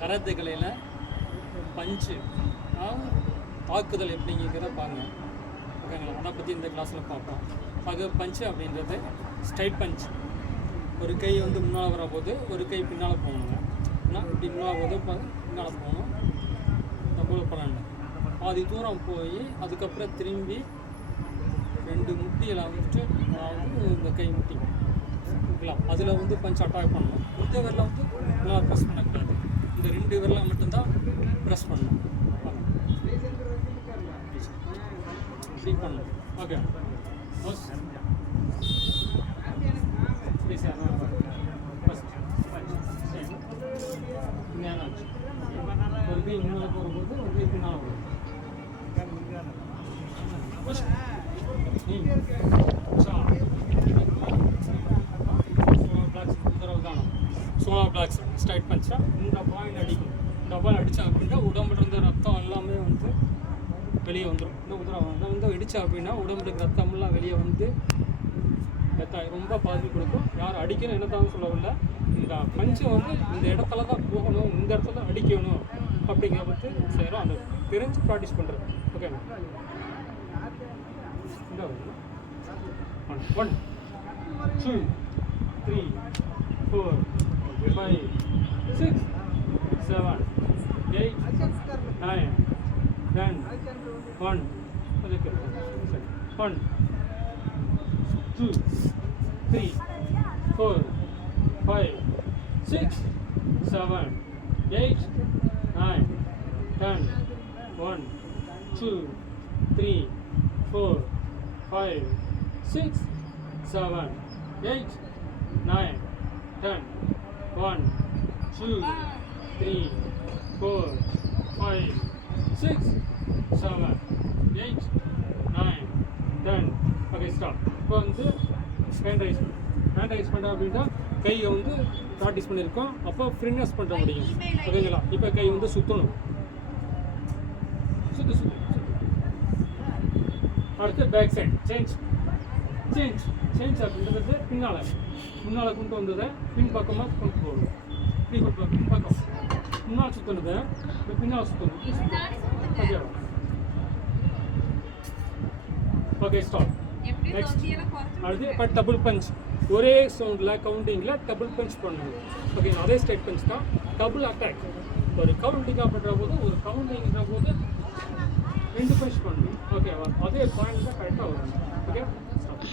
Karate கலையில் பஞ்சு தாக்குதல் எப்படிங்கிறத பாருங்க. ஓகேங்களா? அதை பற்றி இந்த கிளாஸில் பார்ப்போம். பஞ்சு அப்படின்றது ஸ்ட்ரைட் பஞ்ச். ஒரு கை வந்து முன்னால் வர போது ஒரு கை பின்னால் போகணுங்க. ஏன்னா இப்படி முன்னால் போது பின்னால் போகணும். டபுள் பண்ணணும். பாதி தூரம் போய் அதுக்கப்புறம் திரும்பி 2 முட்டியில் வந்துட்டு அதாவது இந்த கை முட்டி ஓகேங்களா, அதில் வந்து பஞ்ச் அட்டாக் பண்ணணும். இந்த விரலை வந்து நல்லா ப்ரெஸ் பண்ணக்கூடாது. இந்த 2 விரலை மட்டும்தான் ப்ரெஸ் பண்ணணும். இப்படி பண்ணணும். ஓகே ஃபர்ஸ்ட் ஒரு கை முன்னால் போகும்போது ஒரு கை பின்னால் போகும். சோலா பிளாக்ஸ் ஸ்ட்ரைட் பஞ்சா இந்த பாயிண்ட் அடிக்கும். இந்த பால் அடித்தா அப்படின்னா உடம்புல இருந்த ரத்தம் எல்லாமே வந்து வெளியே வந்துடும். இந்த உதரம் வந்து அடித்தா அப்படின்னா உடம்புல இருக்க ரத்தம்லாம் வெளியே வந்து ரொம்ப பாதிப்பு கொடுக்கும். யார் அடிக்கணும் என்னத்தான் சொல்லவில்லை. இந்த பஞ்சு வந்து இந்த இடத்துல தான் போகணும், இந்த இடத்துல தான் அடிக்கணும் அப்படிங்கிற பற்றி செய்கிறோம். அந்த தெரிஞ்சு ப்ராக்டிஸ் பண்ணுறது. ஓகேங்க. 1 2 3 4 5 6 7 8 9 10 1 1 2 3 4 5 6 7 8 9 10 1 2 3 4 5 6 7 8 9 10 1 2 3 4 5 6 7 8 9 10. Okay stop. இப்போ வந்து ஹேண்ட் ரைஸ் பண்ணுறோம் அப்படின்னா கையை வந்து ப்ராக்டிஸ் பண்ணியிருக்கோம். அப்போ ஃப்ரீனஸ் பண்ணுற முடியும். ஓகேங்களா? இப்போ கை வந்து சுற்றணும். சுத்து. அடுத்து பேக் சைட் சேஞ்ச் அப்படின்றது முன்னால் கொண்டு வந்ததை பின் பக்கமாக கொண்டு போகணும். இப்படி கொண்டு பின் பக்கம் முன்னால் சுற்றினதை பின்னால் சுற்றணும். ஓகேவா? Okay stop. நெக்ஸ்ட் அடுத்து இப்போ டபுள் பஞ்ச். ஒரே சவுண்டில் கவுண்டிங்கில் டபுள் பஞ்ச் பண்ணணும். ஓகேங்களா? அதே ஸ்ட்ரைட் பஞ்ச் தான். Double attack. ஒரு கவுண்டிங்காக பண்ணுற போது ஒரு கவுண்டிங்கிற போது 2 பஞ்ச் பண்ணணும். ஓகேவா? அதே பாயிண்ட் தான் கரெக்டாக வரும். Okay stop.